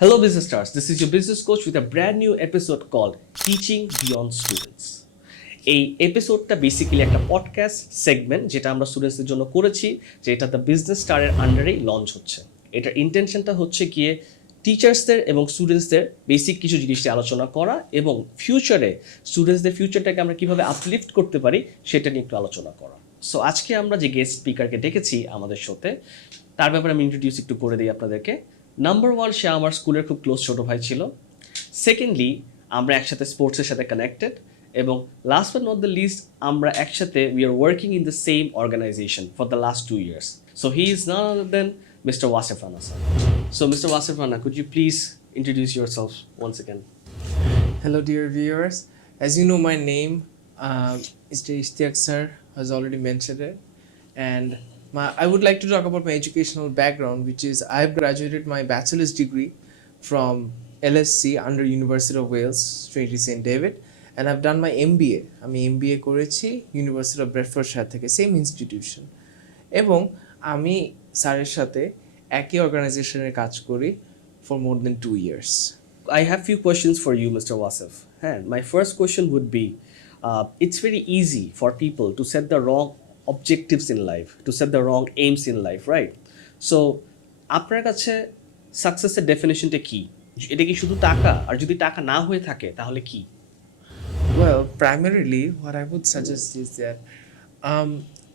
Hello, business stars. This is your business coach with a brand new episode called Teaching Beyond Students. এই এপিসোডটা basically একটা podcast segment যেটা আমরা স্টুডেন্টসদের জন্য করেছি, যেটা দ্য বিজনেস স্টারের আন্ডারেই লঞ্চ হচ্ছে। এটার ইন্টেনশনটা হচ্ছে গিয়ে টিচার্সদের এবং স্টুডেন্টসদের বেসিক কিছু জিনিস নিয়ে আলোচনা করা এবং ফিউচারে স্টুডেন্টসদের ফিউচারটাকে আমরা কীভাবে আপলিফট করতে পারি সেটা নিয়ে একটু আলোচনা করা। সো আজকে আমরা যে গেস্ট স্পিকারকে ডেকেছি আমাদের শোতে, তার ব্যাপারে আমি ইন্ট্রোডিউস একটু করে দিই আপনাদেরকে। নাম্বার ওয়ান, সে আমার স্কুলের খুব ক্লোজ ছোটো ভাই ছিল। সেকেন্ডলি, আমরা একসাথে স্পোর্টসের সাথে কানেক্টেড। এবং last but not the least, আমরা একসাথে we are working in the same organization for the last 2 years. So he is none other than Mister Wasef Rana sir. So Mister Wasef Rana, could you please introduce yourself once again? Hello, dear viewers. As you know, my name is Ishtiaque sir has already mentioned it, and I would like to talk about my educational background, which is I've graduated my bachelor's degree from LSC under University of Wales, Trinity St David, and I've done my MBA. আমি MBA করেছি University of Bedfordshire থেকে, same institution, এবং আমি স্যারের সাথে একই অর্গানাইজেশনে কাজ করি for more than 2 years. I have few questions for you, Mr. Wasef. And my first question would be, it's very easy for people to set the wrong objectives in life, to set the wrong aims in life, right? So, আপনার কাছে সাকসেসের ডেফিনেশনটা কি? এটা কি শুধু টাকা? আর যদি টাকা না হয়ে থাকে তাহলে কি? Well, primarily, what I would suggest is that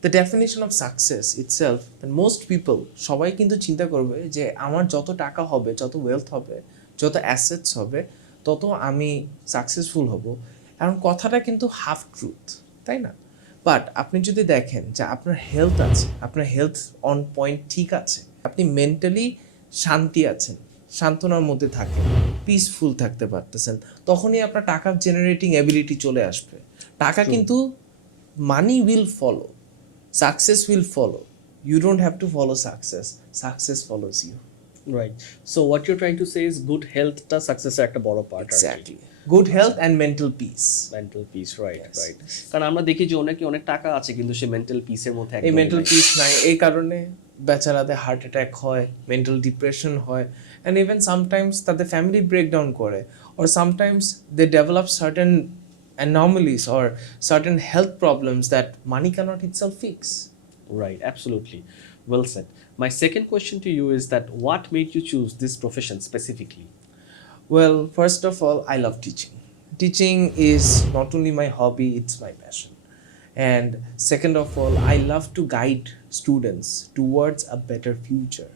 the definition of success itself, that most people সবাই কিন্তু চিন্তা করবে যে আমার যত টাকা হবে, যত ওয়েলথ হবে, যত অ্যাসেটস হবে, তত আমি সাকসেসফুল হব। কারণ কথাটা কিন্তু হাফ ট্রুথ, তাই না? বাট আপনি যদি দেখেন যে আপনার হেলথ আছে, আপনার হেলথ অন পয়েন্ট ঠিক আছে, আপনি মেন্টালি শান্তি আছেন, সান্ত্বনার মধ্যে থাকেন, পিসফুল থাকতে পারতেছেন, তখনই আপনার টাকা জেনারেটিং অ্যাবিলিটি চলে আসবে। টাকা কিন্তু money will follow, success will follow. You don't have to follow success, success follows you. Right. So what you're trying to say is good health টা সাকসেসের একটা বড় part. Exactly. Good health and mental peace. Mental peace, right Yes. Right. কারণ আমরা দেখি যে অনেক টাকা আছে কিন্তু সে মেন্টাল পিসের মধ্যে এই মেন্টাল পিস নাই, এই কারণে বেচারাদের হার্ট অ্যাটাক হয়, মেন্টাল ডিপ্রেশন হয়, অ্যান্ড ইভেন সামটাইমস তাদের ফ্যামিলি ব্রেকডাউন করে, or sometimes they develop certain anomalies or certain health problems that money cannot itself fix. Right, absolutely. Well said. My second question to you is that what made you choose this profession specifically? Well, first of all, I love teaching. Teaching is not only my hobby, it's my passion. And second of all, I love to guide students towards a better future.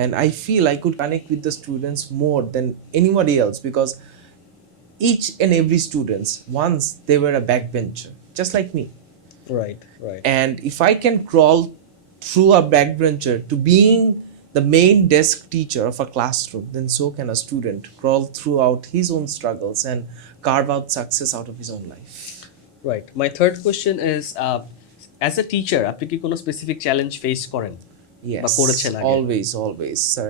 And I feel I could connect with the students more than anybody else, because each and every students, once they were a backbencher, just like me. Right, right. And if I can crawl through a backbencher to being the main desk teacher of a classroom, then so can a student crawl throughout his own struggles and carve out success out of his own life. Right. My third question is, as a teacher, আপনি কি কোনো specific challenge face করেন? Yes, বা করেছেন আগে? always, sir.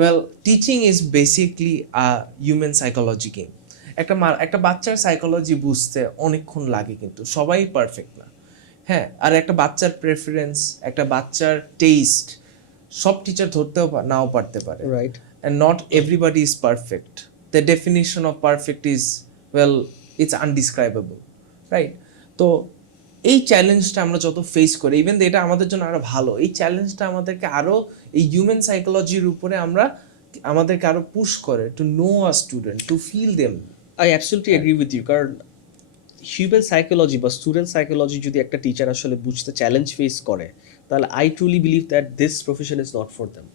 Well, teaching is basically a human psychology game. একটা বাচ্চার psychology বুঝতে অনেকক্ষণ লাগে, কিন্তু সবাই পারফেক্ট না। হ্যাঁ, আর একটা বাচ্চার প্রেফারেন্স, একটা বাচ্চার টেস্ট সব টিচার ধরতেও নাও পারতে পারে। Right. And not everybody is perfect. The definition of perfect is, well, it's undescribable, right? তো এই চ্যালেঞ্জটা আমরা যত ফেস করি, ইভেন এটা আমাদের জন্য আরো ভালো, এই চ্যালেঞ্জটা আমাদেরকে আরো এই হিউম্যান সাইকোলজির উপরে আমাদেরকে আরো পুশ করে to know a student, to feel them. I absolutely agree with you. কারণ হিউম্যান সাইকোলজি বা স্টুডেন্ট সাইকোলজি যদি একটা টিচার আসলে বুঝতে চ্যালেঞ্জ ফেস করে, তাহলে I truly believe that this profession is not for them.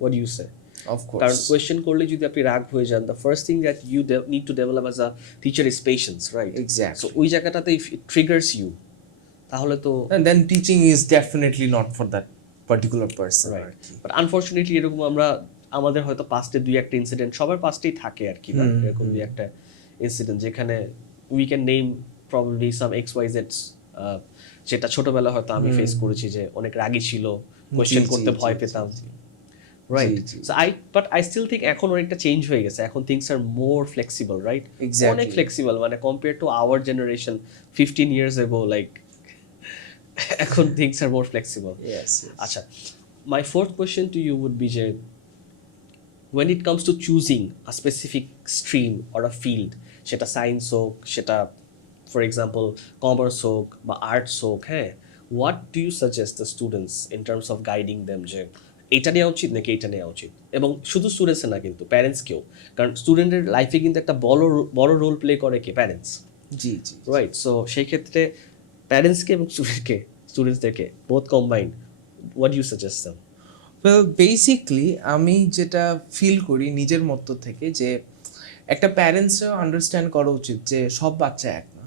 What you say? Of course, কারণ question করলে যদি আপনি রাগ হয়ে যান, the first thing that you need to develop as a teacher is patience, right? Exactly. So ওই জায়গাটাতে if it triggers you, তাহলে তো and then teaching is definitely not for that particular person, right. But unfortunately এরকম আমাদের হয়তো পাস্টে দুই একটা incident সবার পাস্টেই থাকে আর কি, এরকম দুই একটা ইনসিডেন্ট যেখানে we can name probably some XYZ, যেটা ছোটবেলা হয়তো আমি ফেস করেছি, যে অনেক রাগী ছিল, কোয়েশ্চেন করতে ভয় পেতাম, right? So but I still think এখন অনেকটা চেঞ্জ হয়ে গেছে, এখন things are more flexible, right? অনেক ফ্লেক্সিবল, মানে compare to our generation 15 years ago, like এখন things are more flexible. yes. আচ্ছা, my fourth question to you would be যে when it comes to choosing a specific stream or a field, সেটা science হোক, সেটা for example commerce হোক বা arts হোক, হ্যাঁ, what do you suggest the students in terms of guiding them যে এটা নেওয়া উচিত নাকি এটা নেওয়া উচিত? এবং শুধু স্টুডেন্টসের না, কিন্তু প্যারেন্টসকেও, কারণ স্টুডেন্টের লাইফে কিন্তু একটা বড় রোল প্লে করে কি প্যারেন্টস, জি জি রাইট? সো সেই ক্ষেত্রে প্যারেন্টসকে এবং স্টুডেন্টসদেরকে both combined, what do you suggest them? Well basically আমি যেটা ফিল করি নিজের মতো থেকে যে একটা প্যারেন্টসও আন্ডারস্ট্যান্ড করা উচিত যে সব বাচ্চা এক না।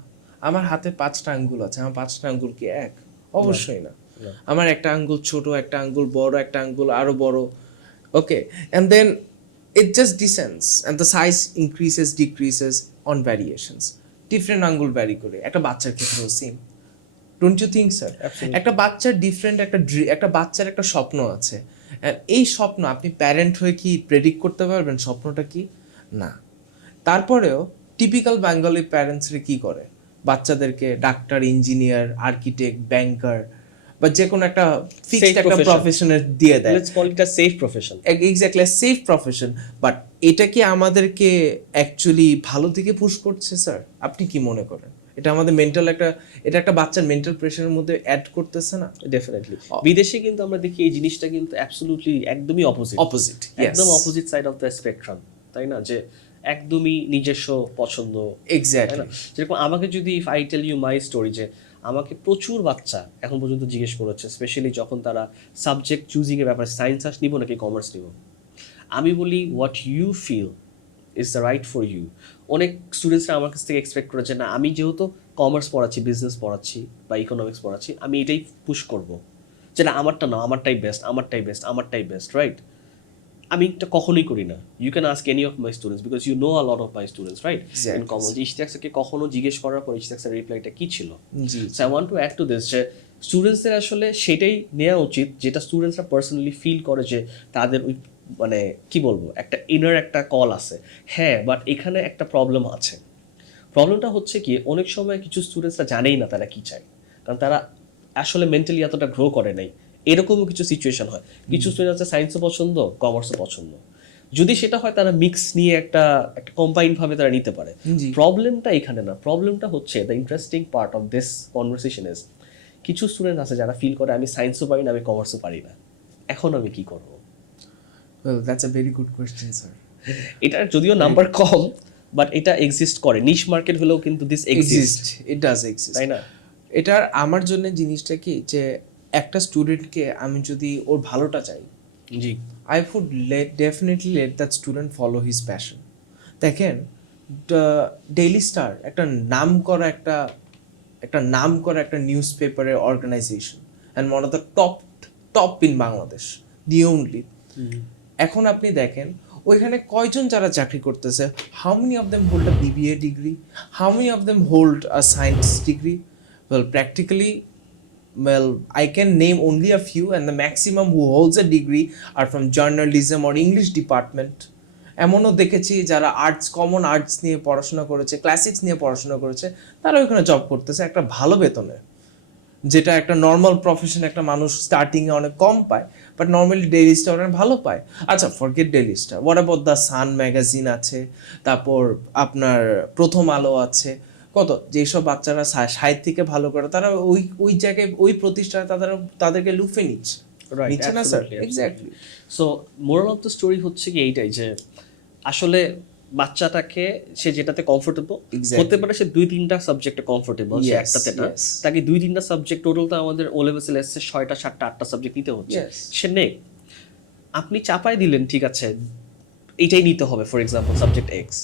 আমার হাতে 5টা আঙ্গুল আছে, আমার 5টা আঙ্গুল কি এক? অবশ্যই না। আমার একটা আঙ্গুল ছোট, একটা আঙ্গুল বড়, একটা আঙ্গুল আরো বড়, okay, and then it just descends and the size increases decreases on variations. Different আঙ্গুল ভ্যারি করে, একটা বাচ্চার ক্ষেত্রেও same, don't you think sir? একটা বাচ্চার ডিফারেন্ট একটা বাচ্চার একটা স্বপ্ন আছে, এই স্বপ্ন আপনি প্যারেন্ট হয়ে কি প্রেডিক্ট করতে পারবেন স্বপ্নটা কি? না। তারপরেও টিপিক্যাল বেঙ্গলি প্যারেন্টসরা কি করে, বাচ্চাদেরকে ডাক্তার, ইঞ্জিনিয়ার, আর্কিটেক্ট, ব্যাংকার বা যে কোনো একটা ফিক্সড একটা প্রফেশনে দিয়ে দেয়। Let's call it a safe profession. Exactly, safe profession. But এটা কি আমাদেরকে অ্যাকচুয়ালি ভালো দিকে পুশ করছে স্যার? আপনি কি মনে করেন? এটা আমাদের এটা একটা বাচ্চার মেন্টাল প্রেশারের মধ্যে অ্যাড করতেছে না? ডেফিনেটলি। বিদেশে কিন্তু আমরা দেখি এই জিনিসটা কিন্তু অ্যাবসলিউটলি একদমই অপোজিট, একদম opposite side of the spectrum, তাই না? যে একদমই নিজস্ব পছন্দ। এক্স্যাক্টলি। যেরকম আমাকে যদি if I tell you my story, যে আমাকে প্রচুর বাচ্চা এখন পর্যন্ত জিজ্ঞেস করেছে, স্পেশালি যখন তারা সাবজেক্ট চুজিং এর ব্যাপারে, সায়েন্স আর্টস নিব নাকি কমার্স নিব, আমি বলি what you feel is the right for you. অনেক স্টুডেন্টসরা আমার কাছ থেকে এক্সপেক্ট করে যে না, আমি যেহেতু কমার্স পড়াচ্ছি, বিজনেস পড়াচ্ছি বা ইকোনমিক্স পড়াচ্ছি, আমি এটাই পুশ করব, যে না আমারটা না, আমারটাই বেস্ট, রাইট? আমি এটা কখনোই করি না। You can ask any of my students because you know a lot of my students, right? In common যে ইশতিয়াক স্যারকে কখনো জিজ্ঞেস করার পর ইশতিয়াক স্যারের রিপ্লাইটা কি ছিল। So I want to add to this যে স্টুডেন্টসদের আসলে সেটাই নেওয়া উচিত যেটা স্টুডেন্টসরা পার্সোনালি ফিল করে যে তাদের ওই মানে কি বলবো, একটা ইনার একটা কল আছে। হ্যাঁ, বাট এখানে একটা প্রবলেম আছে। প্রবলেমটা হচ্ছে কি, অনেক সময় কিছু স্টুডেন্টসরা জানেই না তারা কি চায়, কারণ তারা আসলে মেন্টালি এতটা গ্রো করে নাই। এরকমও কিছু সিচুয়েশন হয়, কিছু স্টুডেন্ট আছে সায়েন্সও পছন্দ, কমার্সও পছন্দ। যদি সেটা হয় তারা মিক্স নিয়ে একটা কম্বাইন্ড ভাবে তারা নিতে পারে। প্রবলেমটা এখানে না, প্রবলেমটা হচ্ছে the interesting part of this conversation is কিছু স্টুডেন্ট আছে যারা ফিল করে আমি সায়েন্সও পারি না, আমি কমার্সও পারি না, এখন আমি কি করব? Well, that's a very good question, sir. এটা যদিও নাম্বার কম, বাট এটা এক্সিস্ট করে, নিশ মার্কেট হলেও কিন্তু this exist, it does exist, তাই না? এটার আমার জন্য জিনিসটা কি যে একটা স্টুডেন্টকে আমি যদি ওর ভালোটা চাই, জি, I would definitely let that student follow his passion. দেখেন, ডেইলি স্টার একটা নাম করা একটা নিউজ পেপারের organization and one of the top in Bangladesh, the only. এখন আপনি দেখেন ওইখানে কয়জন যারা চাকরি করতেছে, how many of them hold a BBA degree, how many of them hold a science degree? Practically, I can name only a few, and the maximum who holds a degree are from journalism or English department. এমনও দেখেছি যারা common arts নিয়ে পড়াশোনা করেছে, classics নিয়ে পড়াশোনা করেছে, তারা ওইখানে জব করতেছে একটা ভালো বেতনে, যেটা একটা নর্মাল প্রফেশন একটা মানুষ স্টার্টিংয়ে অনেক কম পায়, বাট নর্মালি ডেইলি স্টার অনেক ভালো পায়। আচ্ছা, forget daily star, what about the sun magazine আছে, তারপর আপনার প্রথম আলো আছে, কত যেসব বাচ্চারা সাহিত্যিকে ভালো করে তারা ওই জায়গায় ওই প্রতিষ্ঠানে তাদেরকে লুফে নিচ্ছে না sir? Exactly. So moral of the story হচ্ছে কি এইটাই, যে আসলে বাচ্চাটাকে সে যেটাতে কমফোর্টেবল হতে পারে, সে 2-3টা সাবজেক্টে কমফোর্টেবল, সে একটাতে না, তাকে 2-3টা সাবজেক্ট, টোটাল তো আমাদের ও লেভেল এসছে 6টা 7টা 8টা সাবজেক্ট নিতে হচ্ছে, সে নেই। আপনি চাপাই দিলেন, ঠিক আছে এইটাই নিতে হবে, for example subject x,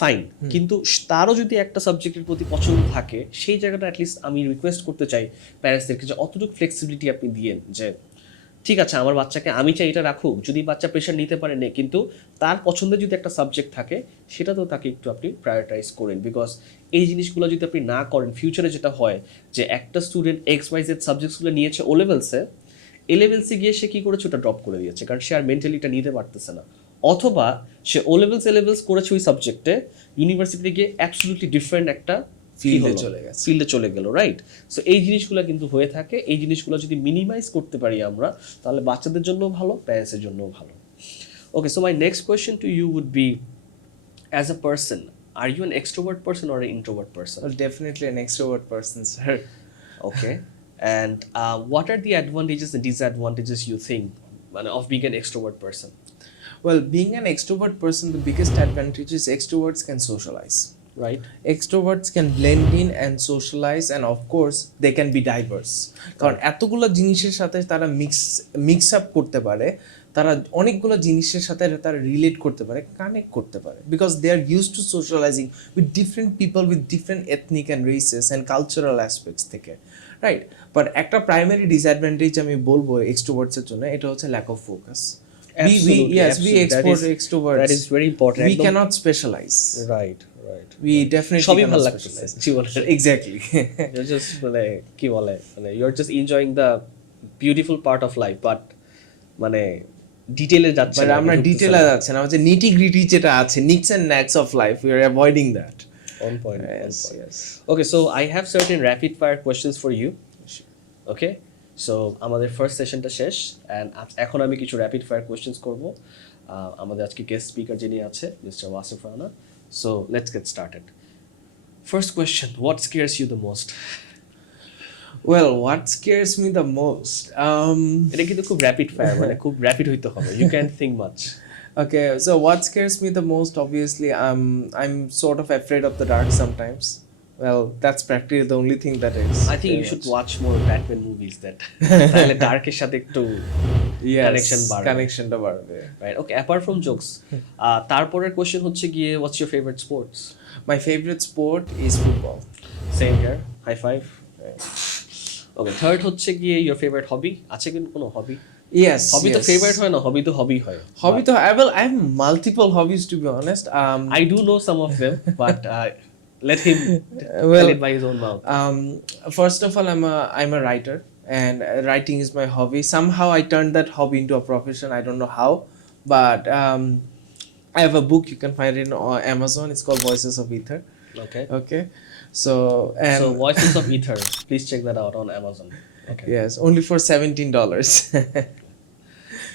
fine, কিন্তু তারও যদি একটা সাবজেক্টের প্রতি পছন্দ থাকে, সেই জায়গাটা অ্যাটলিস্ট আমি রিকোয়েস্ট করতে চাই প্যারেন্টসদেরকে যে অতটুকু ফ্লেক্সিবিলিটি আপনি দিয়েন, যে ঠিক আছে আমার বাচ্চাকে আমি চাই এটা রাখুক, যদি বাচ্চা প্রেশার নিতে পারে নে, কিন্তু তার পছন্দের যদি একটা সাবজেক্ট থাকে সেটা তো তাকে একটু আপনি প্রায়োরিটাইজ করেন। বিকজ এই জিনিসগুলো যদি আপনি না করেন, ফিউচারে যেটা হয় যে একটা স্টুডেন্ট XYZ সাবজেক্টসগুলো নিয়েছে ও লেভেলসে গিয়ে সে কী করেছে, ওটা ড্রপ করে দিয়েছে, কারণ সে আর মেন্টালিটা নিতে পারতেছে না। অথবা সে ও লেভেলস করেছে ওই সাবজেক্টে, ইউনিভার্সিটিতে গিয়ে অ্যাবসলিউটলি ডিফারেন্ট একটা ফিল্ডে চলে গেল, রাইট? সো এই জিনিসগুলো কিন্তু হয়ে থাকে। এই জিনিসগুলো যদি মিনিমাইজ করতে পারি আমরা, তাহলে বাচ্চাদের জন্য ভালো, প্যারেন্টসের জন্যও ভালো। Okay, so my next question to you would be, as a person, are you an extrovert person or an introvert person? Well, definitely an extrovert person, sir. Okay. And what are the advantages and disadvantages you think of being an extrovert person? Well, being an extrovert person, the biggest advantage is extroverts can socialize. Right? Extroverts can blend in and socialize, and of course they can be diverse. কারণ এতগুলো জিনিসের সাথে তারা mix up করতে পারে, তারা অনেকগুলো জিনিসের সাথে তারা রিলেট করতে পারে, কানেক্ট করতে পারে, because they are use to socializing with different people with different ethnic and races and cultural aspects থেকে, রাইট? বাট একটা প্রাইমারি ডিসঅ্যাডভান্টেজ আমি বলবো এক্সট্রোভার্টসের জন্য, এটা হচ্ছে lack of focus. Absolutely, We export extroverts. That is very important. We cannot specialize. Right. We definitely সবই cannot ভালো লাগতেছে specialize. জীবনে। Exactly. You're just মানে কি বলে মানে you're just enjoying the beautiful part of life, but মানে ডিটেইলে যাচ্ছে But না, আমরা ঢুকতেছে ডিটেইলে না। যাচ্ছে না, হচ্ছে নিটি গ্রিটি যেটা আছে, nicks and knacks of life, we are avoiding that. On point. Yes, yes. Okay, so I have certain rapid fire questions for you. Okay, so আমাদের ফার্স্ট সেশনটা শেষ, অ্যান্ড এখন আমি কিছু র্যাপিড ফায়ার কোয়েশ্চেন্স করব আমাদের আজকে গেস্ট স্পিকার যিনি আছে mister Wasif Rana. So let's get started. First question, what scares you the most? Well, what scares me the most? এটা কিন্তু খুব র্যাপিড ফায়ার, মানে খুব র্যাপিড হইতে হবে, you can't think much. Okay, so what scares me the most? Obviously, I'm sort of afraid of the dark sometimes. Well, that's practically the only thing that is. I think you should watch more Batman movies that তাহলে ডার্কের সাথে একটু connection বাড়বে, কানেকশনটা বাড়বে. Right? Okay, apart from jokes, তারপরের question হচ্ছে গিয়ে what's your favourite sports? My favorite sport is football. Same here, high five. Okay, third হচ্ছে গিয়ে ইউর ফেভারিট হবি, আছে কি কোনো হবি? Yes. হবি তো ফেভারিট হয় না, হবি তো হবি হয়. Hobby to I have multiple hobbies, to be honest. I do know some of them, but let him Well, tell it by his own mouth. First of all, I'm a writer, and writing is my hobby. Somehow I turned that hobby into a profession. I don't know how, but I have a book, you can find it on Amazon. It's called Voices of Ether. Okay. Okay, so Voices of Ether, please check that out on Amazon. Okay. yes, only for $17.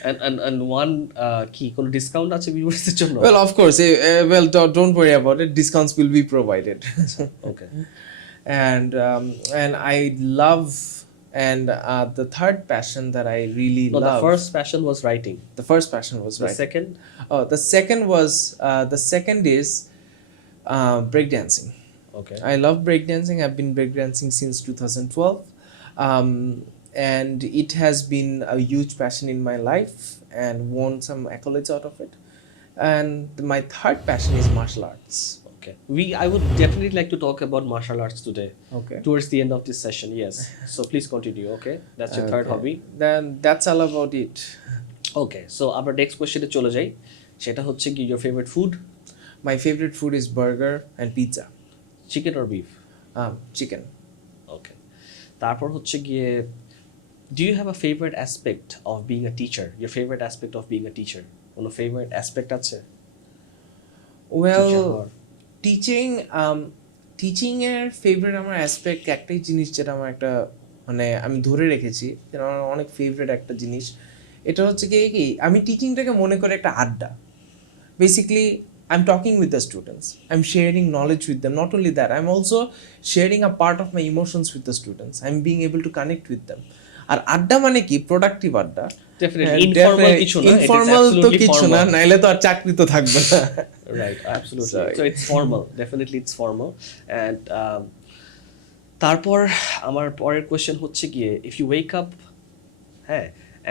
And one কি কোনো discount আছে ভিউয়ার্সদের জন্য? Well, of course. Don't worry about it. Discounts will be provided. Okay. And I love, and the third passion that I really No, love. the first passion was writing. The first passion was The writing. second? Oh, the second is breakdancing. Okay. I love breakdancing. I've been breakdancing since 2012. And it has been a huge passion in my life and won some accolades out of it. And my third passion is martial arts. Okay. I would definitely like to talk about martial arts today. Okay. Towards the end of this session, yes. So please continue, okay? That's your third hobby. Then that's all about it. Okay. So our next question এ চলে যাই, সেটা হচ্ছে কি your favorite food? My favorite food is burger and pizza. Chicken or beef? Chicken. Okay. তারপর হচ্ছে গিয়ে, do you have a favorite aspect of being a teacher? Your favorite aspect of being a teacher? কোনো favorite aspect আছে? Well, Teacher teaching এর favourite আমার aspect একটাই জিনিস, যেটা আমার একটা মানে আমি ধরে রেখেছি, যেটা আমার অনেক ফেভারিট একটা জিনিস, এটা হচ্ছে কি আমি টিচিংটাকে মনে করে একটা আড্ডা. Basically I'm talking with the students, I'm sharing knowledge with them. Not only that, I'm also sharing a part of my emotions with the students. I'm being able to connect with them. আর আড্ডা মানে কি? Productive আড্ডা. Definitely informal কিছু না, it is informal তো absolutely কিছু না, formal. নাইলে তো আর চাকরি তো থাকবে না. Right, absolutely. Sorry. So it's formal, definitely it's formal. And তারপর আমার পরের কোয়েশ্চেন হচ্ছে গিয়ে, if you wake up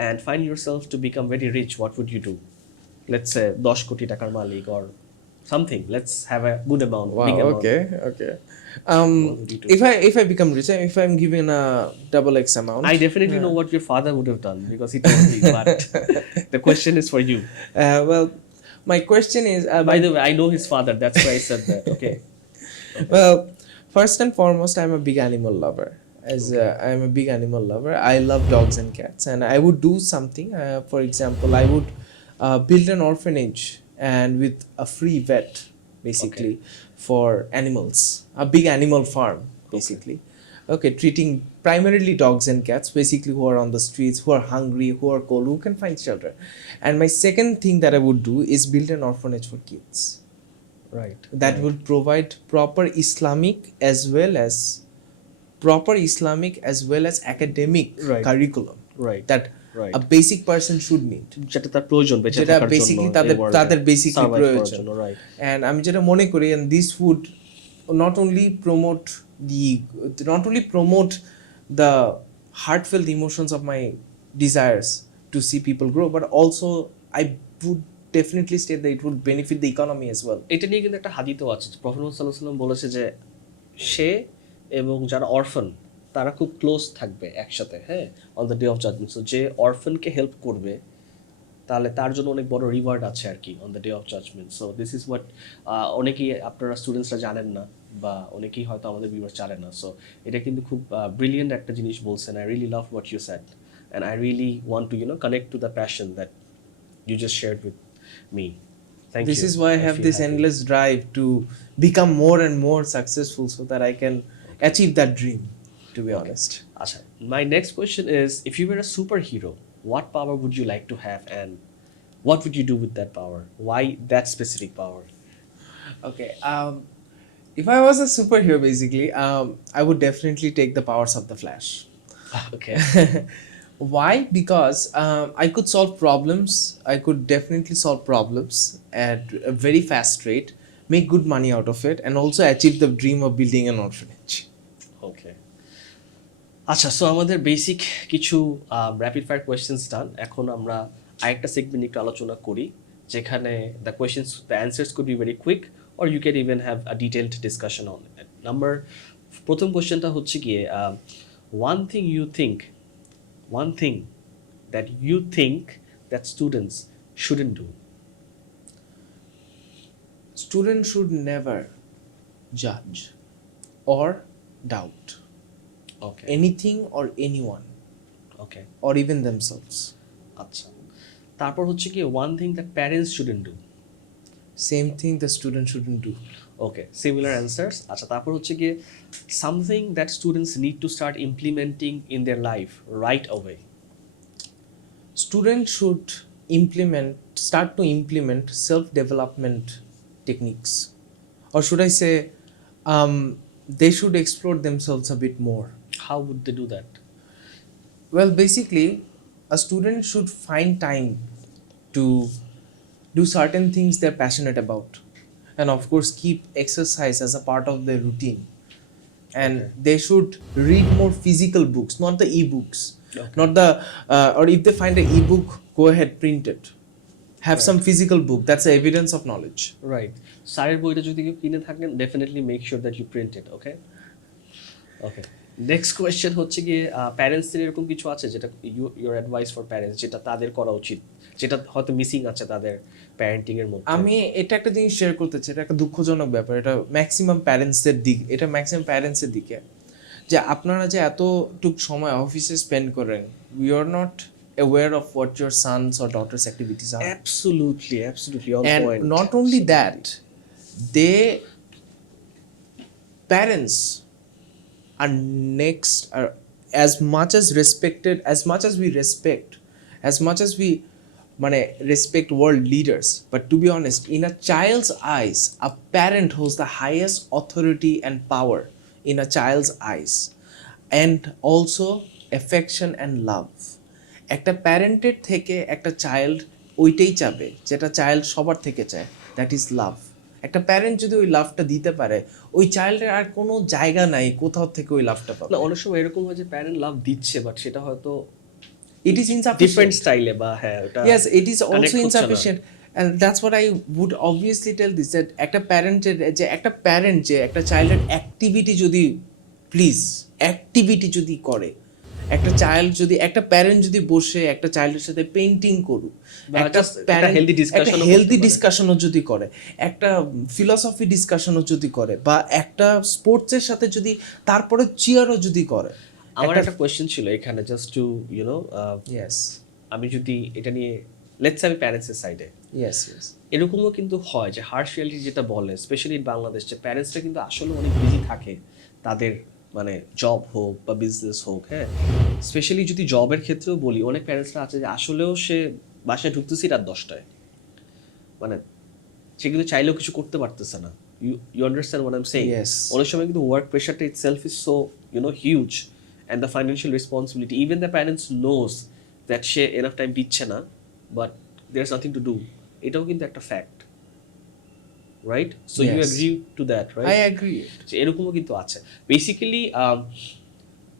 and find yourself to become very rich, what would you do? Let's say 10 কোটি টাকার মালিক or something. Let's have a good amount, big Wow, amount. okay. would you do? If I become rich, if I'm given a double X amount, I definitely know what your father would have done because he told me, but the question is for you. well, my question is, By the way, I know his father, that's why I said that. Okay. well, first and foremost, I'm a big animal lover. I'm a big animal lover. I love dogs and cats, and I would do something. For example, I would build an orphanage and with a free vet, basically, for animals, a big animal farm, basically. Okay, treating primarily dogs and cats, basically who are on the streets, who are hungry, who are cold, who can find shelter. And my second thing that I would do is build an orphanage for kids Right. that will provide proper Islamic as well as academic Right. curriculum Right. that Right. a basic person should need. যেটা তার প্রয়োজন বেঁচে যেটা থাকার জন্য basically তাদের basically প্রয়োজন। Right And আমি যেটা মনে করি, and this would not only promote the heartfelt emotions of my desires to see people grow, but also I would definitely state that it would benefit the economy as well. এটা নিয়ে কিন্তু একটা হাদিসও আছে। প্রফেট মুহাম্মদ সাল্লাল্লাহু আলাইহি ওয়াসাল্লাম বলেছে যে সে এবং যারা অরফান তারা খুব ক্লোজ থাকবে একসাথে, হ্যাঁ, on the day of judgement. So যে অরফানকে হেল্প করবে তাহলে তার জন্য অনেক বড় রিওয়ার্ড আছে আর কি on the day of judgement. So this is what অনেকেই আপনারা স্টুডেন্টসরা জানেন না বা অনেকেই হয়তো আমাদের ভিউয়ার্স জানেন না। সো এটা কিন্তু খুব ব্রিলিয়েন্ট একটা জিনিস বলছেন। I really love what you said and I really want to connect to the passion that you just shared with me. Thank you. This is why I have feel this happy. endless drive to become more and more successful so that I can achieve that dream, to be honest. Acha. My next question is, if you were a superhero, what power would you like to have and what would you do with that power? Why that specific power? Okay, if I was a superhero, basically, I would definitely take the powers of the Flash. Okay. Why? Because I could solve problems. I could definitely solve problems at a very fast rate, make good money out of it, and also achieve the dream of building an orphanage. Okay. আচ্ছা, so আমাদের basic কিছু rapid fire questions done. এখন আমরা আরেকটা segment একটু আলোচনা করি যেখানে the answers could be very quick or you can even have a detailed discussion on it. প্রথম কোয়েশ্চেনটা হচ্ছে গিয়ে one thing that you think that students shouldn't do. Students should never judge or doubt Okay. anything or anyone, Okay. or even themselves. আচ্ছা, তারপর হচ্ছে কি one thing that parents shouldn't do. Same thing the student shouldn't do. Okay, similar answers. আচ্ছা, তারপর হচ্ছে গিয়ে something that students need to start implementing in their life right away. Students should start to implement self-development techniques, or should I say, they should explore themselves a bit more. How would they do that? Well, basically, a student should find time to do certain things they're passionate about, and of course keep exercise as a part of their routine. And they should read more physical books, not the e-books. Not the or if they find an e-book, go ahead, print it. Have some physical book. That's the evidence of knowledge. Right. স্যারের বইটা যদি কেউ কিনে থাকেন, definitely make sure that you print it. Okay. Okay. Next question হচ্ছে গিয়ে প্যারেন্টসদের এরকম কিছু আছে যেটা ইউর অ্যাডভাইস ফর প্যারেন্টস যেটা তাদের করা উচিত, যেটা হয়তো মিসিং আছে তাদের প্যারেন্টিং এর মধ্যে? আমি এটা একটা জিনিস শেয়ার করতে চাই, এটা একটা দুঃখজনক ব্যাপার, এটা ম্যাক্সিমাম প্যারেন্টসের দিকে, যে আপনারা যে এতটুক সময় অফিসে স্পেন্ড করেন, we are not aware of what your sons or daughters activities are. Absolutely on And point. not only that, parents are next, are as much as we respect world leaders, but to be honest, in a child's eyes, a parent holds the highest authority and power in a child's eyes, and also affection and love. একটা প্যারেন্টের থেকে একটা child ওইটাই চাবে যেটা child সবার থেকে চায়, that is love. একটা প্যারেন্ট যদি ওই লাভটা দিতে পারে, ওই চাইল্ডের আর কোনো জায়গা নাই কোথাও থেকে ওই লাভটা পাবে। না, অনেক সময় এরকম হয় যে প্যারেন্ট লাভ দিচ্ছে বাট সেটা হয়তো ইট ইজ ইনসাফিশিয়েন্ট ডিফারেন্ট স্টাইলে বা হ্যাঁ ওটা yes it is also insufficient, and that's what I would obviously tell this, that একটা প্যারেন্ট যে একটা চাইল্ডের অ্যাক্টিভিটি যদি করে, একটা প্যারেন্ট যদি বসে একটা চাইল্ডের সাথে পেইন্টিং করুক, একটা হেলদি ডিসকাশনও যদি করে, একটা ফিলসফি ডিসকাশনও যদি করে, বা একটা স্পোর্টসের সাথে যদি তারপরে চিয়ারও যদি করে। আমার একটা কোয়েশ্চেন ছিল এখানে, জাস্ট টু ইয়েস, আমি যদি এটা নিয়ে লেটস আমি প্যারেন্টসের সাইডে, ইয়েস এরকমও কিন্তু হয় যে হার্শ রিয়ালিটি যেটা বলে স্পেশালি বাংলাদেশ, যে প্যারেন্টসরা কিন্তু আসলে অনেক বিজি থাকে তাদের মানে জব হোক বা বিজনেস হোক, হ্যাঁ, স্পেশালি যদি জবের ক্ষেত্রেও বলি, অনেক প্যারেন্টসরা আছে যে আসলেও সে বাসায় ঢুকতেছি রাত 10টায়, মানে সে কিন্তু চাইলেও কিছু করতে পারতেছে না। You understand what I am saying? Yes. অনেক সময় কিন্তু ওয়ার্ক প্রেশারটা itself is so huge, and the financial responsibility, even the parents knows that সে এনাফ টাইম দিচ্ছে না, but there is nothing to do. এটাও কিন্তু একটা fact, right? So you Yes. Agree to that, I right? agree. এরকমও কিন্তু আছে। Basically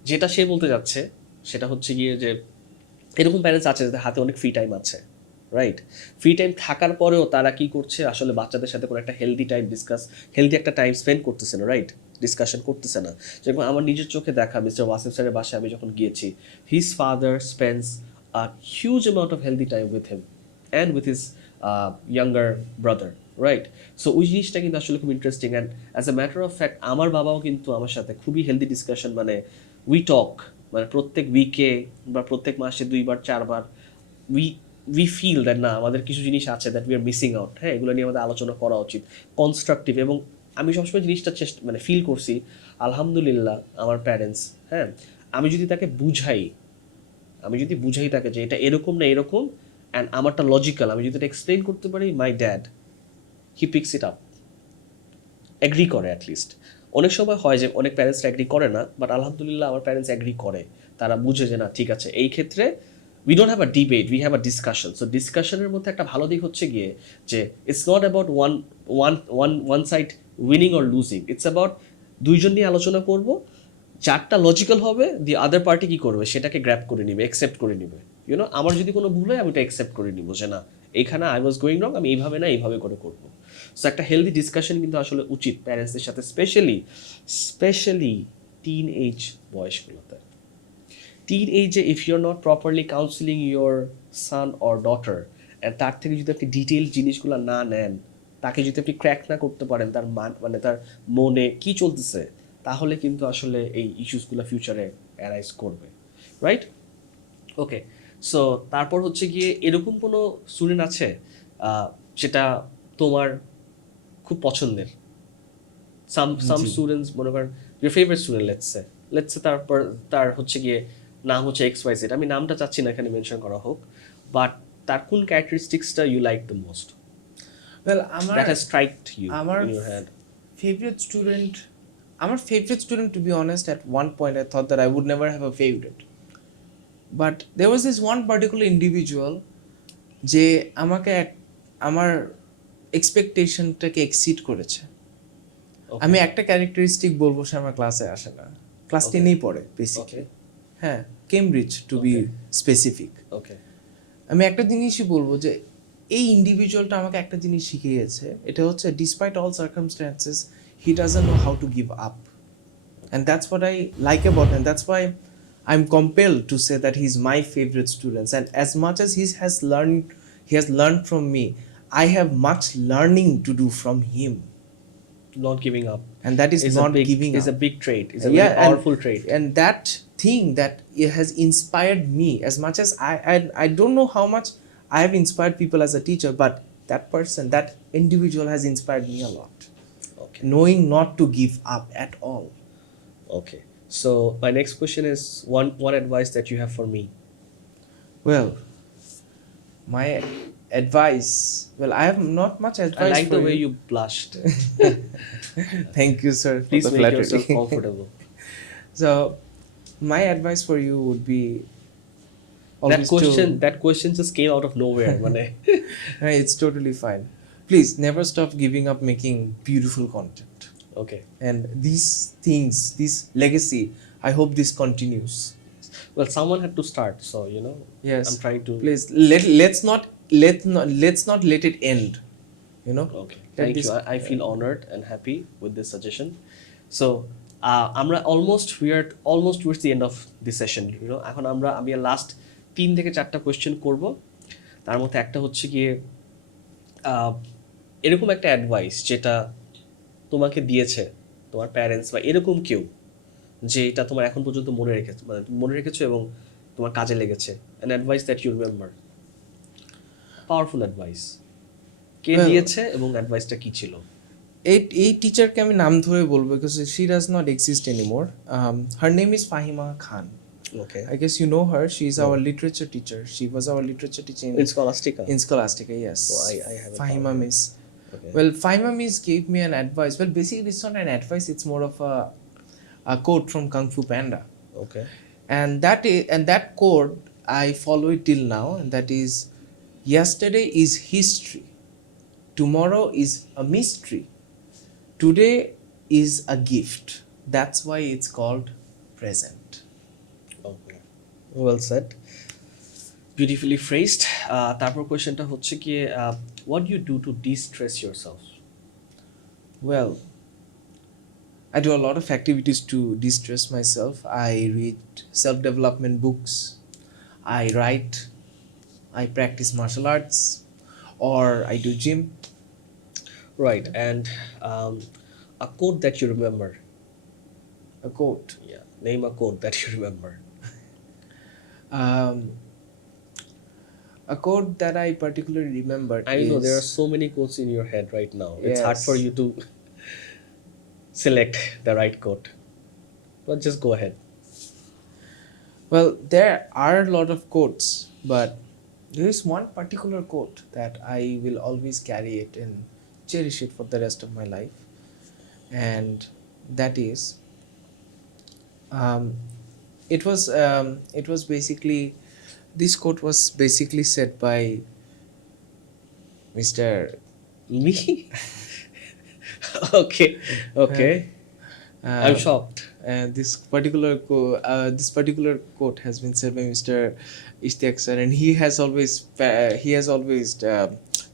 যেটা সে বলতে যাচ্ছে সেটা হচ্ছে গিয়ে যে এরকম প্যারেন্টস আছে যাদের হাতে অনেক ফ্রি টাইম আছে, রাইট? ফ্রি টাইম থাকার পরেও তারা কি করছে, আসলে বাচ্চাদের সাথে কোনো একটা হেলদি একটা টাইম স্পেন্ড করতেছে না, রাইট? ডিসকাশন করতেছে না। যেরকম আমার নিজের চোখে দেখা মিস্টার ওয়াসিফ স্যারের বাসায় আমি যখন গিয়েছি, his father spends a huge amount of healthy time with him and with his younger brother, right? So ওই জিনিসটা কিন্তু আসলে খুব interesting. And as a matter of fact আমার বাবাও কিন্তু আমার সাথে খুবই হেলদি ডিসকাশন, মানে উই টক, মানে প্রত্যেক উইকে বা প্রত্যেক মাসে 2বার 4বার উই ফিল দ্যাট না আমাদের কিছু জিনিস আছে that we are missing out, হ্যাঁ, এগুলো নিয়ে আমাদের আলোচনা করা উচিত, কনস্ট্রাকটিভ। এবং আমি সবসময় জিনিসটা মানে ফিল করছি, আলহামদুলিল্লাহ আমার প্যারেন্টস, হ্যাঁ, আমি যদি বুঝাই তাকে যে এটা এরকম না এরকম, অ্যান্ড আমারটা লজিক্যাল, আমি যদি এটা এক্সপ্লেন করতে পারি, my dad he peaks it up, agree করে অ্যাটলিস্ট। অনেক সময় হয় যে অনেক প্যারেন্টসরা অ্যাগ্রি করে না, বাট আলহামদুলিল্লাহ আমার প্যারেন্টস অ্যাগ্রি করে। তারা বুঝে যে না ঠিক আছে, এই ক্ষেত্রে we don't have a debate, we have a discussion. So ডিসকাশনের মধ্যে একটা ভালো দিক হচ্ছে গিয়ে যে it's not about one side winning or losing, it's about দুইজন নিয়ে আলোচনা করব, যারটা লজিক্যাল হবে দি আদার পার্টি কী করবে, সেটাকে গ্র্যাপ করে নিবে, অ্যাকসেপ্ট করে নিবে। আমার যদি কোনো ভুল হয় আমি ওটা অ্যাকসেপ্ট করে নিব যে না এইখানে আই ওয়াজ গোয়িং রং, আমি এইভাবে না এইভাবে করে করবো। সো একটা হেলদি ডিসকাশন কিন্তু আসলে উচিত প্যারেন্টসদের সাথে, স্পেশালি টিন এজ বয়সগুলোতে। টিন এজে if you are not properly counselling your son or daughter, and তার থেকে যদি আপনি ডিটেল জিনিসগুলো না নেন, তাকে যদি আপনি ক্র্যাক না করতে পারেন তার মানে তার মনে কি চলতেছে, তাহলে কিন্তু আসলে এই ইস্যুসগুলো ফিউচারে অ্যারাইজ করবে, রাইট? ওকে, সো তারপর হচ্ছে গিয়ে এরকম কোনো স্টুডেন্ট আছে যেটা তোমার খুব পছন্দের? সাম স্টুডেন্টস মনে করেন ইউর ফেভারিট স্টুডেন্ট, লেটসে তারপর তার হচ্ছে গিয়ে নাম হচ্ছে XYZ, আমি নামটা চাচ্ছি না এখানে মেনশন করা হোক, বাট তার কোন ক্যারেক্টারিস্টিক্সটা you like the most, Well, that has striked you আমার in your head? favorite student, to be honest, at one point I thought that I would never have a favorite. But there was this one particular individual যে আমাকে আমার এক্সপেকটেশনটাকে exceed করেছে। আমি একটা characteristic বলবো, সে আমার ক্লাসে আসে না, ক্লাস 10এই পড়ে বেসিক্যালি, হ্যাঁ, কেমব্রিজ টু বি স্পেসিফিক। ওকে, আমি একটা জিনিসই বলবো যে এই ইন্ডিভিজুয়ালটা আমাকে একটা জিনিস শিখিয়েছে, এটা হচ্ছে despite all circumstances he doesn't know how to give up, and that's what I like about him. That's why I'm compelled to say that he's my favorite student, and as much as he has learned from me, I have much learning to do from him. not giving up, And that is not giving up. is a big trait, is a very powerful trait. And that thing that it has inspired me, as much as I don't know how much I have inspired people as a teacher, but that person, that individual has inspired me a lot. Okay, Knowing not to give up at all. okay, so my next question is one advice that you have for me. Well, my advice, well, I have not much advice. I like for the way you blushed. Thank you, sir, for Please the make flattery. yourself comfortable. So my advice for you would be That question just came out of nowhere. মানে it's totally fine. Please never stop giving up making beautiful content. okay, And these things, this legacy, I hope this continues. well, someone had to start, so Yes, I'm trying to. Please let's not let it end. Okay, thank you. I feel honored and happy with this suggestion. So we are almost towards the end of this session. এখন আমি last 3 থেকে 4টা question করব। তার মধ্যে একটা হচ্ছে গিয়ে এরকম একটা অ্যাডভাইস যেটা তোমাকে দিয়েছে তোমার প্যারেন্টস বা এরকম কেউ, যে এটা তোমার এখন পর্যন্ত মনে রেখেছো এবং তোমার কাজে লেগেছে, an advice that you remember, powerful advice, কে দিয়েছে এবং অ্যাডভাইসটা কি ছিল? এই টিচারকে আমি নাম ধরে বলবো because she does not exist anymore. Her name is Fahima Khan. Okay. I guess you know her. She is No. our literature teacher. She was our literature teacher In Scholastica. in Scholastica, yes. Oh, I haven't Fahima found her. Miss. Okay. Well, Fahima Miss gave me an advice. Well, basically, it's not an advice. It's more of a quote from Kung Fu Panda, Okay. and that quote I follow it till now, and that is, yesterday is history, tomorrow is a mystery, today is a gift. That's why it's called present. Okay. Well said. Beautifully phrased. তারপর কোয়েশ্চেনটা হচ্ছে কি what do you do to de-stress yourself? Well, I do a lot of activities to de-stress myself. I read self-development books, I write, I practice martial arts, or I do gym. Right. And a quote that you remember. A quote. Yeah. Name a quote that you remember. Um, a quote that I particularly remembered I know there are is, so many quotes in your head right now. It's hard Yes. for you to select the right quote. But just go ahead. well, there are a lot of quotes, but there is one particular quote that I will always carry it and cherish it for the rest of my life, and that is, it was basically, this quote was basically said by Mr. Me? Okay. Okay. I'm shocked. And this particular quote has been said by Mr. Ishtiaque sir, and he has always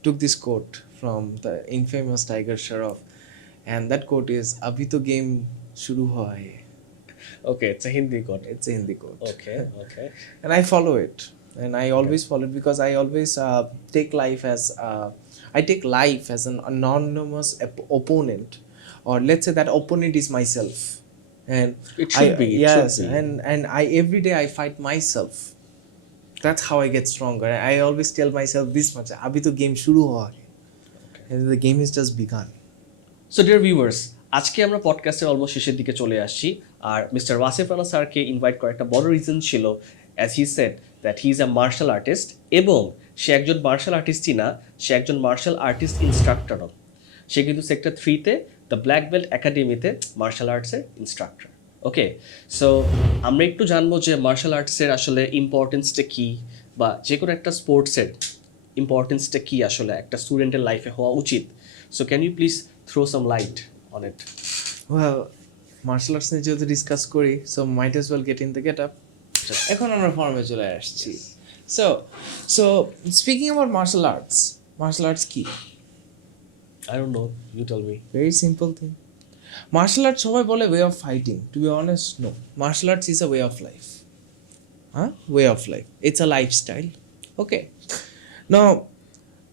took this quote from the infamous Tiger Shroff, and that quote is "Abhi to game shuru hoy." Okay, it's a Hindi quote. It's a Hindi quote. Okay. Okay. And I follow it, and I always follow it because I always take life as an anonymous opponent, or let's say that opponent is myself, and It should be. It yes, should be. and I every day I fight myself. That's how I get stronger. I always tell myself this much: "Abhi to game shuru hoy," and the game is just begun. So dear viewers, আজকে আমরা পডকাস্টের almost শেষের দিকে চলে আসছি, আর mister Wasef Rana স্যারকে invite করার একটা বড় রিজন ছিল, as he said that he is a martial artist, এবং সে একজন মার্শাল আর্টিস্টই না, সে একজন মার্শাল আর্টিস্ট ইনস্ট্রাক্টরও। সে কিন্তু সেক্টর 3-তে দ্য ব্ল্যাক বেল্ট একাডেমিতে মার্শাল আর্টসের ইনস্ট্রাক্টর। ওকে, সো আমরা একটু জানবো যে মার্শাল আর্টসের আসলে ইম্পর্টেন্সটা কী, বা যে কোনো একটা স্পোর্টসের ইম্পর্টেন্সটা কী আসলে একটা স্টুডেন্টের লাইফে হওয়া উচিত। So can you please throw some light on it? Well, martial arts নিয়ে যেহেতু ডিসকাস করি, so might as well get in the get up. এখন আমরা ফর্মে চলে আসছি। So speaking about martial arts কি? I don't know, you tell me. Very simple thing. Martial arts সবাই বলে way of fighting. To be honest, no. Martial arts is a way of life. Way of life. It's a lifestyle. Okay. Now,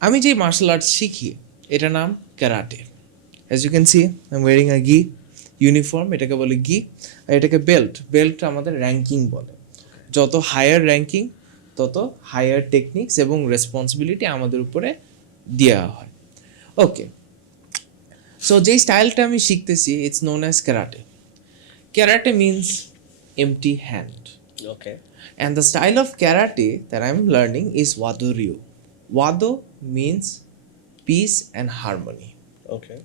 আমি যে martial arts শিখি, এটার নাম karate. As you can see, I'm wearing a gi uniform, এটাকে বলে গি, আর এটাকে belt আমাদের র্যাঙ্কিং বলে। যত হায়ার র্যাঙ্কিং তত হায়ার টেকনিক্স এবং রেসপন্সিবিলিটি আমাদের উপরে দেওয়া হয়। ওকে, সো যেই স্টাইলটা আমি শিখতেছি, it's known as karate means MT hand, Okay. and the style of karate that I'm learning is Wado Ryu. Wado means peace and harmony. Okay.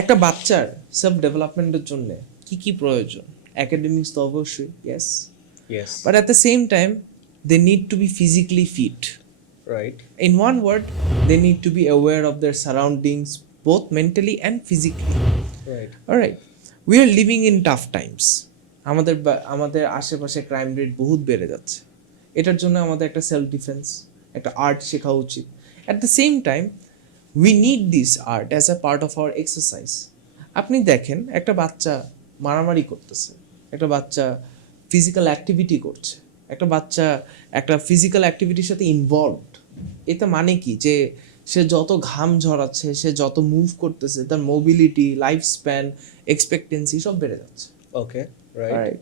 একটা বাচ্চার সেলফ ডেভেলপমেন্টের জন্য কি কি প্রয়োজন? একাডেমিক্স তো অবশ্যই, yes, Yes. But at the same time they need to be physically fit. Right. In one word, they need to be aware of their surroundings, both mentally and physically. Right. Alright, we are living in tough times. আমাদের আশেপাশে crime rate বহুত বেড়ে যাচ্ছে। এটার জন্য আমাদের একটা self defence, একটা আর্ট শেখা উচিত। At the same time we need this art as a part of our exercise. আপনি দেখেন, একটা বাচ্চা মারামারি করতেছে, একটা বাচ্চা ফিজিক্যাল অ্যাক্টিভিটি করছে, একটা বাচ্চা একটা ফিজিক্যাল অ্যাক্টিভিটির সাথে ইনভলভড। এটা মানে কি, যে সে যত ঘাম ঝরাচ্ছে, সে যত মুভ করতেছে, তার মোবিলিটি, লাইফ স্প্যান, এক্সপেক্টেন্সি সব বেড়ে যাচ্ছে। Okay. Right. Right.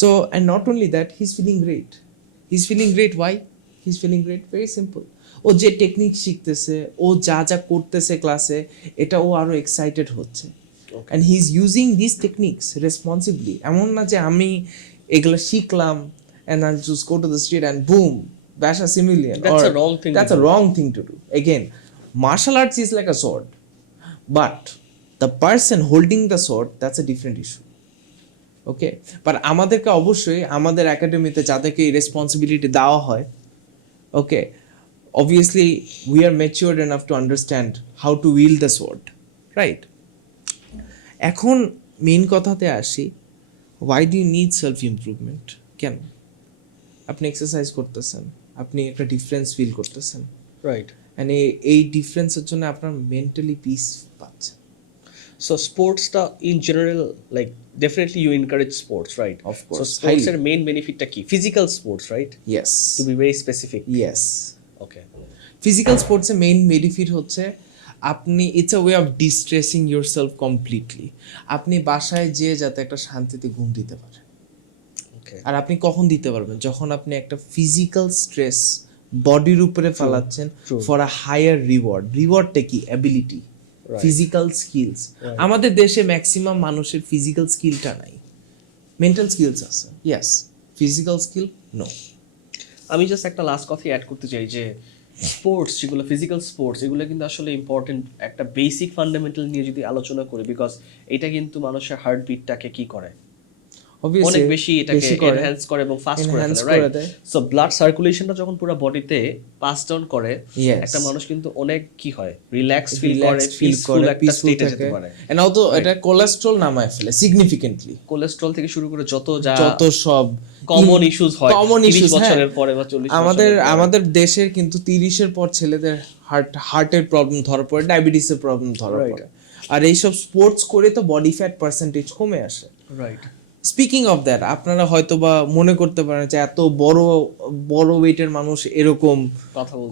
So, and not only that, he's feeling great. He's feeling great. Why? He is feeling great, very simple. ও যে টেকনিক শিখতেছে, ও যা যা করতেছে ক্লাসে, এটা ও আরো এক্সাইটেড হচ্ছে, and he is using this techniques responsibly. এমন না যে আমি এগুলো শিখলাম and I'll just go to the street and boom, bash a civilian. That's Or a wrong thing That's to a do. wrong thing to do. Again, martial arts is like a sword, but the person holding the sword, that's a different issue. Okay, but আমাদেরকে অবশ্যই আমাদের একাডেমিতে যাদেরকে এই responsibility দেওয়া হয়, okay, obviously we are matured enough to understand how to will the sword, right? এখন main কথাতে আসি, why do you need self improvement? কেন? আপনি এক্সারসাইজ করতেছেন, আপনি একটা ডিফারেন্স ফিল করতেছেন, রাইট, অ্যান্ড এই ডিফারেন্সের জন্য আপনার মেন্টালি পিস পাচ্ছেন। So sportsটা in general, like definitely you encourage sports, right? Of course, So sports highly. এর main benefitটা কি? Physical sports, right? Yes. To be very specific. Yes. Okay. Physical স্পোর্টসের মেইন বেনিফিট হচ্ছে আপনি, it's a way of distressing yourself completely. আপনি বাসায় যেয়ে যাতে একটা শান্তিতে ঘুম দিতে পারেন। Okay. আর আপনি কখন দিতে পারবেন? যখন আপনি একটা ফিজিক্যাল স্ট্রেস বডির উপরে ফেলাচ্ছেন ফর আ হায়ার রিওয়ার্ড। রিওয়ার্ডটা কি? Ability, physical skills. আমাদের দেশে ম্যাক্সিমাম মানুষের ফিজিক্যাল স্কিলটা নাই, মেন্টাল স্কিলস আছে, ইয়েস, ফিজিক্যাল স্কিল নো। আমি জাস্ট একটা লাস্ট কথা অ্যাড করতে চাই যে স্পোর্টস যেগুলো ফিজিক্যাল স্পোর্টস, এগুলো কিন্তু আসলে ইম্পর্টেন্ট একটা বেসিক ফান্ডামেন্টাল নিয়ে যদি আলোচনা করি, বিকজ এটা কিন্তু মানুষের হার্টবিটটাকে কি করে, অনেক বেশি এটাকে এনহ্যান্স করে এবং ফাস্ট করে ফেলে, রাইট? সো ব্লাড সার্কুলেশনটা যখন পুরো বডিতে পাস ডাউন করে, একটা মানুষ কিন্তু অনেক কি হয়, রিল্যাক্স ফিল করে, পিসফুল একটা স্টেটে যেতে পারে। এন্ড অলসো এটা কোলেস্টেরল নামায় ফেলে সিগনিফিকেন্টলি। কোলেস্টেরল থেকে শুরু করে যত সব কমন ইস্যুস হয় 30 বছরের পরে বা 40 বছরের আমাদের দেশের কিন্তু 30 এর পর ছেলেদের হার্টের প্রবলেম ধরা পড়ে, ডায়াবেটিসের প্রবলেম ধরা পড়ে। আর এইসব স্পোর্টস করে তো বডি ফ্যাট পার্সেন্টেজ কমে আসে, রাইট? স্পিকিং অফ দ্যাট, আপনারা হয়তো বা মনে করতে পারেন যে এত বড় বড় ওয়েটের মানুষ এরকম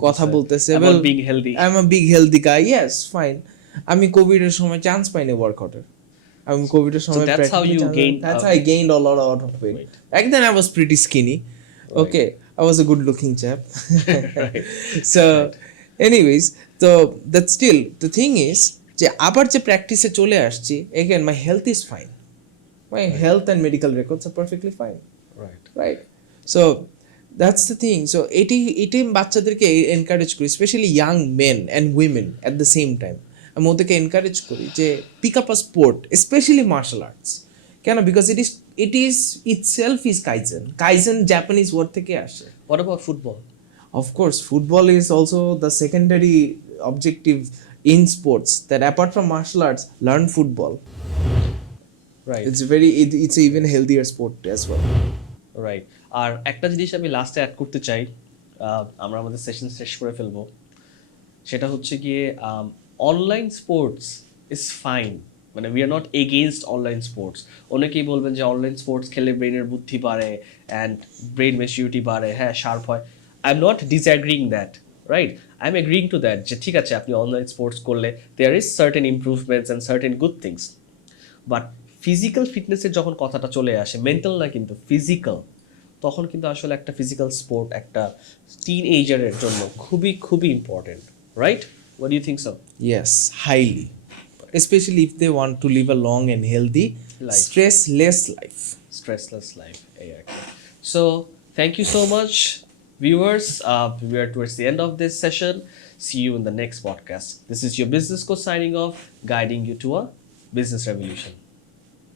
কথা বলতেছে, I am a big healthy guy, yes fine. আমি কোভিড এর সময় চান্স পাইনি ওয়ার্কআউটের। আমি কোভিড এর সময় that's how I gained a lot of weight. Back then I was pretty skinny. Okay, I was a good looking chap. So anyways, so that still the thing is যে আবার যে প্র্যাকটিসে চলে আসছি, again my health is fine. My health and medical records are perfectly fine. Right. So that's the thing. So এটি বাচ্চাদেরকে encourage করি, specially young men and women at the same time. আমি ওদেরকে এনকারেজ করি যে pick up a sport, specially martial arts. কেন? Because it is itself is kaizen. Kaizen Japanese word থেকে আসে। What about football? Of course, football is also the secondary objective in sports, that apart from martial arts, learn football. Right. It's an even healthier sport as well. Right. আর একটা জিনিস আমি লাস্টে add করতে চাই, আমরা আমাদের সেশন শেষ করে ফেলবো, সেটা হচ্ছে গিয়ে অনলাইন স্পোর্টস ইজ ফাইন, মানে we are not against online sports. অনেকেই বলবেন যে অনলাইন স্পোর্টস খেলে ব্রেনের বুদ্ধি বাড়ে অ্যান্ড ব্রেন ম্যাচিউরিটি বাড়ে, হ্যাঁ শার্প হয়। I am not disagreeing that, right? I am agreeing to that যে ঠিক আছে আপনি অনলাইন স্পোর্টস করলে there is certain improvements and certain good things, but physical ফিটনেসের যখন কথাটা চলে আসে, মেন্টাল না কিন্তু ফিজিক্যাল, তখন কিন্তু আসলে একটা ফিজিক্যাল স্পোর্ট একটা টিন এজারের জন্য খুবই খুবই important, right? What do you think so? Yes, highly. Especially if they want to live a long and healthy, stressless life. Stressless life. So, thank you so much, viewers. We are towards the end of this session. See you in the next podcast. This is your business coach signing off, guiding you to a business revolution.